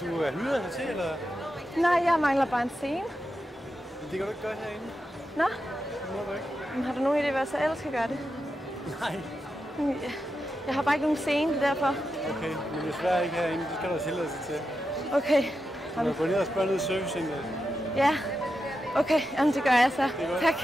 Du er hyret hertil, eller? Nej, jeg mangler bare en scene. Men det kan du ikke gøre herinde. Nå? Det må du ikke. Men har du nogen idé, hvad jeg så ellers skal gøre det? Nej. Jeg har bare ikke nogen scene, det er derfor. Okay, men desværre ikke herinde. Det skal du have tilladelse til. Okay. Du må gå ned og spørge ned i servicingen. Ja, okay. Jamen, det gør jeg så. Det er godt. Tak.